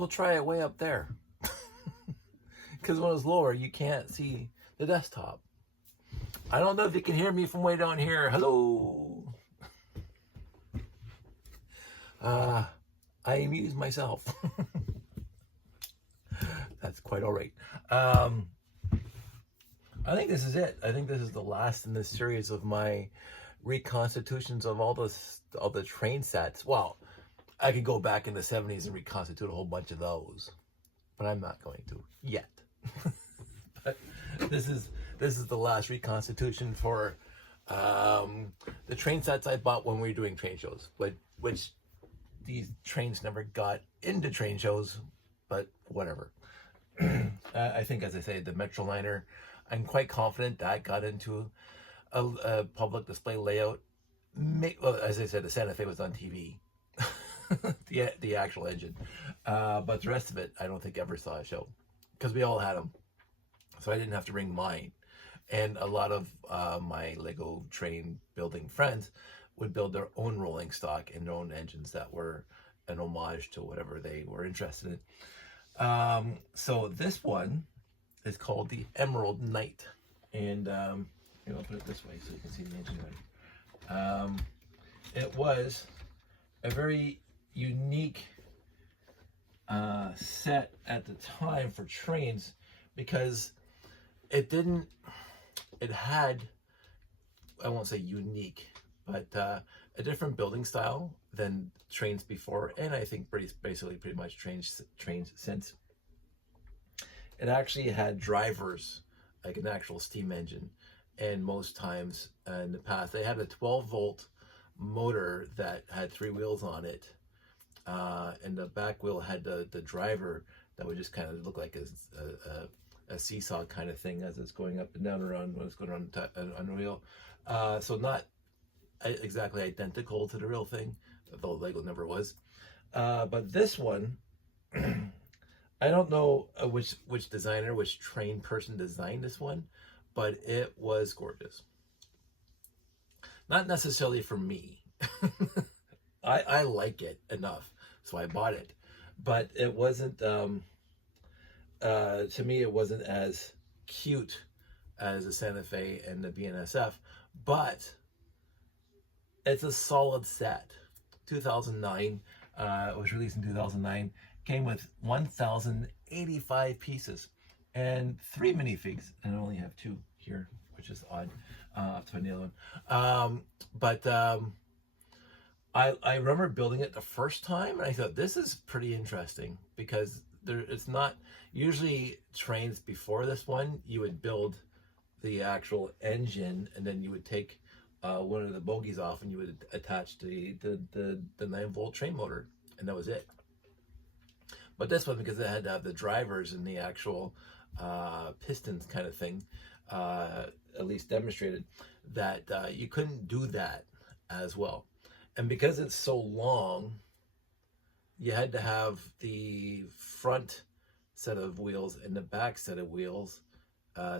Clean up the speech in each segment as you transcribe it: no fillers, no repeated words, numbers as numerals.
we'll try it way up there. Because when it's lower, you can't see the desktop. I don't know if you can hear me from way down here. Hello. I amuse myself. That's quite all right. I think this is it. I think this is the last in this series of my reconstitutions of all the train sets. Well, I could go back in the 70s and reconstitute a whole bunch of those, but I'm not going to yet. But this is the last reconstitution for the train sets I bought when we were doing train shows, which these trains never got into train shows, but whatever. I think, as I say, the Metroliner, I'm quite confident that got into a public display layout. Well, as I said, the Santa Fe was on TV, the actual engine, but the rest of it, I don't think ever saw a show, because we all had them, so I didn't have to bring mine. And a lot of my Lego train building friends would build their own rolling stock and their own engines that were an homage to whatever they were interested in. So this one is called the Emerald Knight, and I'll put it this way so you can see the engine better. It was a very unique set at the time for trains, because it had, I won't say unique, but a different building style than trains before, and I think basically pretty much trains since. It actually had drivers, like an actual steam engine, and most times in the past they had a 12-volt motor that had 3 wheels on it, and the back wheel had the driver that would just kind of look like a seesaw kind of thing as it's going up and down around when it's going on the wheel. So not exactly identical to the real thing, though Lego never was. But this one, I don't know which designer, which train person designed this one, but it was gorgeous. Not necessarily for me. I like it enough, so I bought it. But it wasn't, to me, it wasn't as cute as the Santa Fe and the BNSF, but it's a solid set. 2009, it was released in 2009, came with 1,085 pieces and 3 minifigs, and I only have 2 here, which is odd. I'll find the other one. But I remember building it the first time, and I thought, this is pretty interesting, because it's not usually trains before this one. You would build the actual engine, and then you would take one of the bogies off, and you would attach the 9-volt train motor, and that was it. But this one, because it had to have the drivers and the actual pistons kind of thing, at least demonstrated that you couldn't do that as well. And because it's so long, you had to have the front set of wheels and the back set of wheels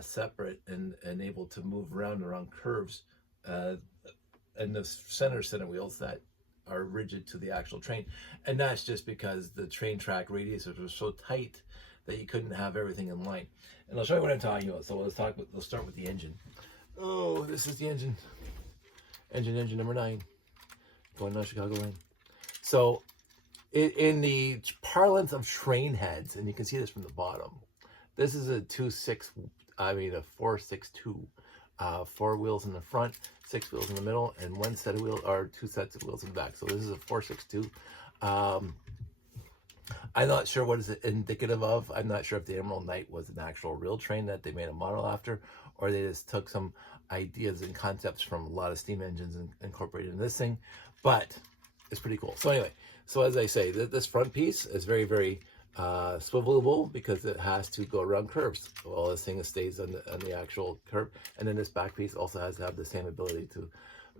separate and able to move around curves, and the center set of wheels that are rigid to the actual train. And that's just because the train track radiuses were so tight that you couldn't have everything in line. And I'll show you what I'm talking about. So let's start with the engine. Oh, this is the engine. Engine number 9. Going down Chicago Line. So in the parlance of train heads, and you can see this from the bottom, this is a 462. 4 wheels in the front, 6 wheels in the middle, and 1 set of wheels, or 2 sets of wheels in the back. So this is a 462. I'm not sure what is it indicative of. I'm not sure if the Emerald Knight was an actual real train that they made a model after, or they just took some ideas and concepts from a lot of steam engines and incorporated in this thing. But it's pretty cool. So anyway, so as I say, this front piece is very, very swivelable, because it has to go around curves. Well, this thing stays on the actual curve, and then this back piece also has to have the same ability to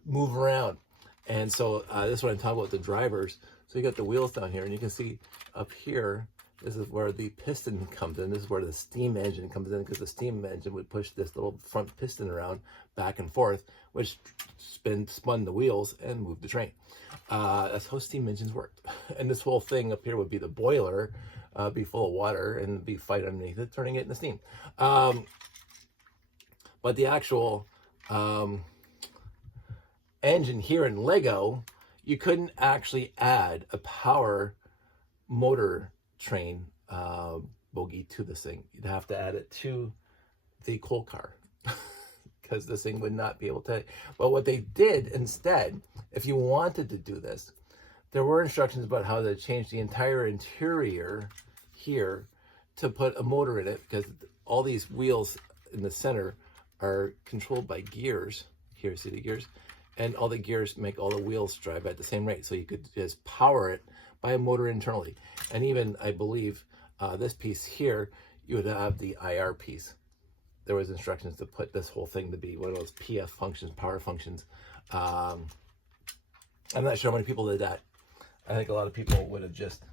move around. And so this is what I'm talking about, the drivers. So you got the wheels down here, and you can see up here, this is where the piston comes in. This is where the steam engine comes in, because the steam engine would push this little front piston around back and forth, which spun the wheels and moved the train. That's how steam engines worked. And this whole thing up here would be the boiler, be full of water and be fight underneath it, turning it into steam. But the actual engine here in Lego, you couldn't actually add a power motor train bogie to this thing. You'd have to add it to the coal car because this thing would not be able to. But what they did instead, if you wanted to do this, there were instructions about how to change the entire interior here to put a motor in it, because all these wheels in the center are controlled by gears. Here, see the gears? And all the gears make all the wheels drive at the same rate. So you could just power it by a motor internally. And even, I believe, this piece here, you would have the IR piece. There was instructions to put this whole thing to be one of those PF functions, power functions. I'm not sure how many people did that. I think a lot of people would have just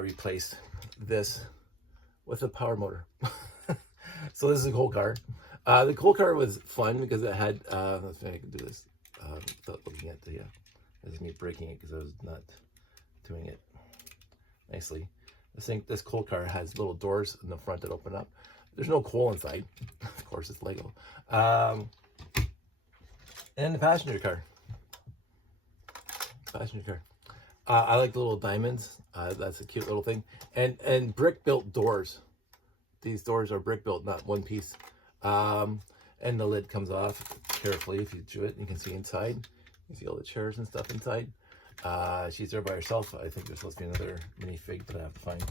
replaced this with a power motor. So this is a coal car. The coal car was fun because it had, let's see if I can do this without looking at the, this is me breaking it because I was not doing it nicely. This coal car has little doors in the front that open up. There's no coal inside. Of course, it's Lego. And the passenger car. I like the little diamonds. That's a cute little thing. And brick built doors. These doors are brick built, not one piece. And the lid comes off carefully if you do it. You can see inside. You see all the chairs and stuff inside. She's there by herself. I think there's supposed to be another minifig that I have to find.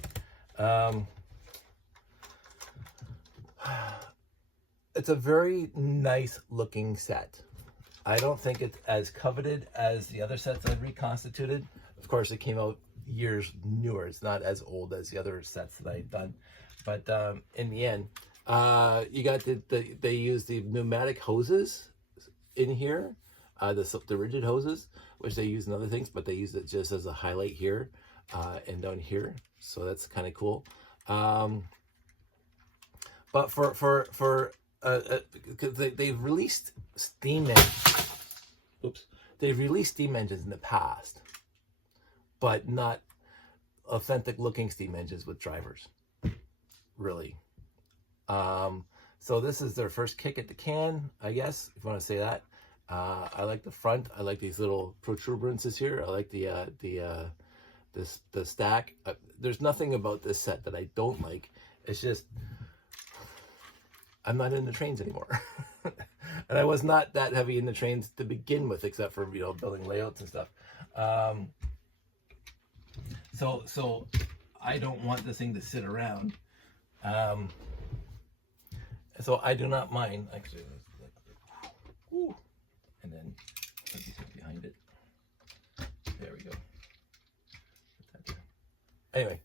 It's a very nice looking set. I don't think it's as coveted as the other sets I've reconstituted. Of course, it came out years newer. It's not as old as the other sets that I've done. But in the end, you got they use the pneumatic hoses in here, the rigid hoses, which they use in other things, but they use it just as a highlight here and down here. So that's kind of cool. But they've released steam engines. Oops, they've released steam engines in the past, but not authentic looking steam engines with drivers, really. So this is their first kick at the can, I guess, if you want to say that. I like the front. I like these little protuberances here. I like the stack. There's nothing about this set that I don't like. It's just I'm not into trains anymore. And I was not that heavy into trains to begin with, except for, you know, building layouts and stuff. So I don't want this thing to sit around. So I do not mind. Actually, ooh, and then put these behind it. There we go. Put that there. Anyway,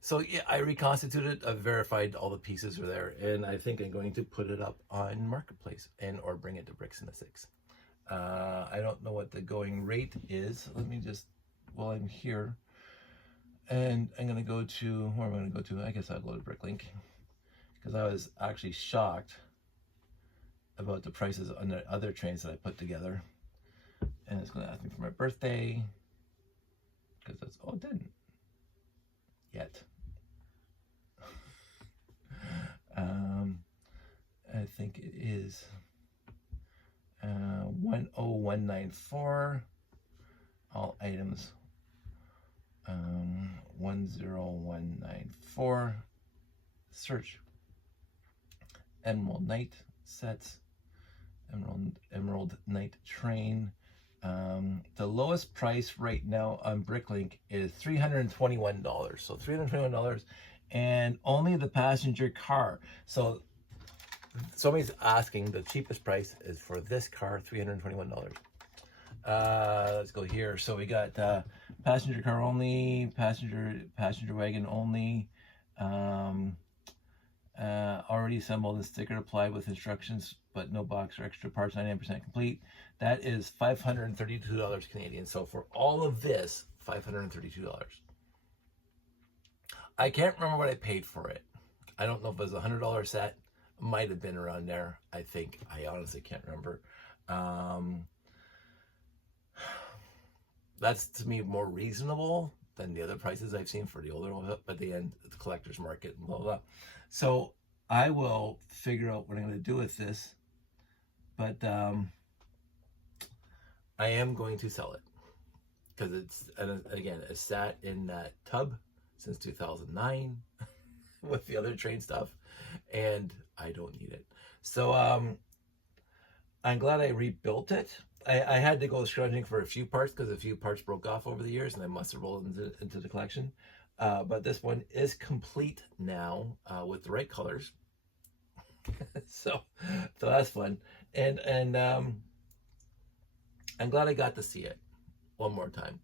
so yeah, I reconstituted. I verified all the pieces are there, and I think I'm going to put it up on Marketplace or bring it to Bricks in the Six. I don't know what the going rate is. Let me just, while I'm here, and I'm going to go to, where am I going to go to? I guess I'll go to Bricklink, because I was actually shocked about the prices on the other trains that I put together. And it's going to ask me for my birthday, because that's, oh, it didn't yet. I think it is 10194, all items 10194, search Emerald Night sets, Emerald Night train. The lowest price right now on Bricklink is $321. So $321, and only the passenger car. So somebody's asking, the cheapest price is for this car, $321. Let's go here. So we got passenger car only, passenger wagon only, already assembled and sticker applied with instructions, but no box or extra parts, 99% complete. That is $532 Canadian. So for all of this, $532. I can't remember what I paid for it. I don't know if it was a $100 set. Might have been around there. I think. I honestly can't remember. That's to me more reasonable than the other prices I've seen for the older one, but the end, the collector's market, and blah, blah, blah. So I will figure out what I'm going to do with this, but I am going to sell it because it's, again, it sat in that tub since 2009 with the other train stuff, and I don't need it. So I'm glad I rebuilt it. I had to go scrounging for a few parts because a few parts broke off over the years and I must have rolled into the collection. But this one is complete now with the right colors. so that's fun. And I'm glad I got to see it one more time.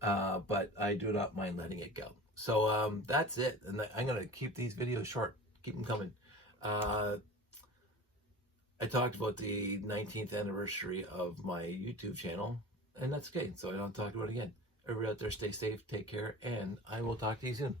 But I do not mind letting it go. So that's it. And I'm going to keep these videos short. Keep them coming. I talked about the 19th anniversary of my YouTube channel, and that's okay. So I don't talk about it again. Everybody out there, stay safe, take care, and I will talk to you soon.